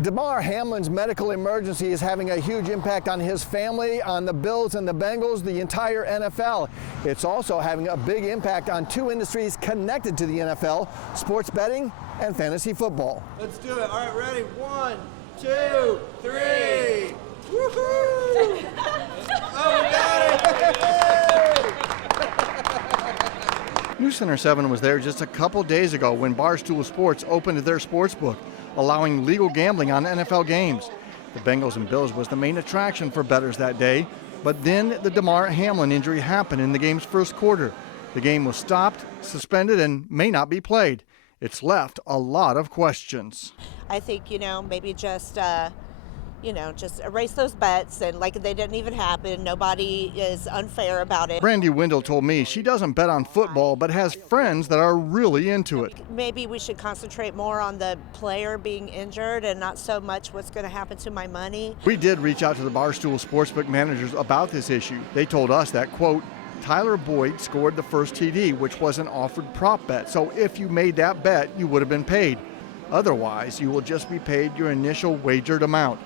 Damar Hamlin's medical emergency is having a huge impact on his family, on the Bills and the Bengals, the entire NFL. It's also having a big impact on two industries connected to the NFL, sports betting and fantasy football. Let's do it. All right, ready? 1, 2, 3. Woohoo! Oh, we got it! News Center 7 was there just a couple days ago when Barstool Sports opened their sports book, allowing legal gambling on NFL games. The Bengals and Bills was the main attraction for bettors that day, but then the Damar Hamlin injury happened in the game's first quarter. The game was stopped, suspended, and may not be played. It's left a lot of questions. I think, maybe just erase those bets and like they didn't even happen. Nobody is unfair about it. Brandy Wendell told me she doesn't bet on football but has friends that are really into it. Maybe we should concentrate more on the player being injured and not so much what's going to happen to my money. We did reach out to the Barstool Sportsbook managers about this issue. They told us that, quote, Tyler Boyd scored the first TD, which was an offered prop bet. So if you made that bet, you would have been paid. Otherwise, you will just be paid your initial wagered amount.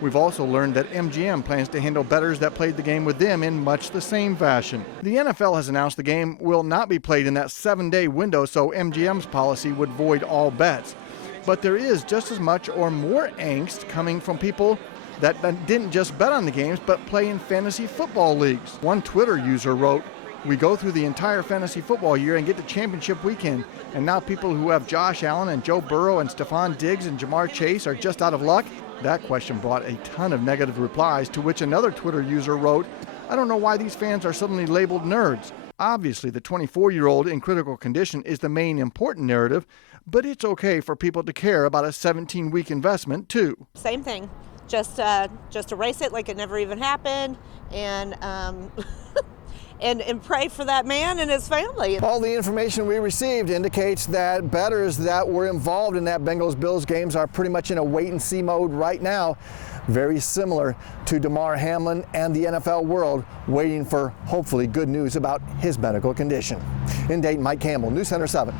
We've also learned that MGM plans to handle bettors that played the game with them in much the same fashion. The NFL has announced the game will not be played in that 7-day window, so MGM's policy would void all bets. But there is just as much or more angst coming from people that didn't just bet on the games but play in fantasy football leagues. One Twitter user wrote, "We go through the entire fantasy football year and get to championship weekend, and now people who have Josh Allen and Joe Burrow and Stephon Diggs and Jamar Chase are just out of luck?" That question brought a ton of negative replies, to which another Twitter user wrote, "I don't know why these fans are suddenly labeled nerds. Obviously, the 24-year-old in critical condition is the main important narrative, but it's okay for people to care about a 17-week investment, too." Same thing. Just erase it like it never even happened, and and pray for that man and his family. All the information we received indicates that bettors that were involved in that Bengals-Bills games are pretty much in a wait-and-see mode right now, very similar to Damar Hamlin and the NFL world waiting for hopefully good news about his medical condition. In Dayton, Mike Campbell, News Center 7.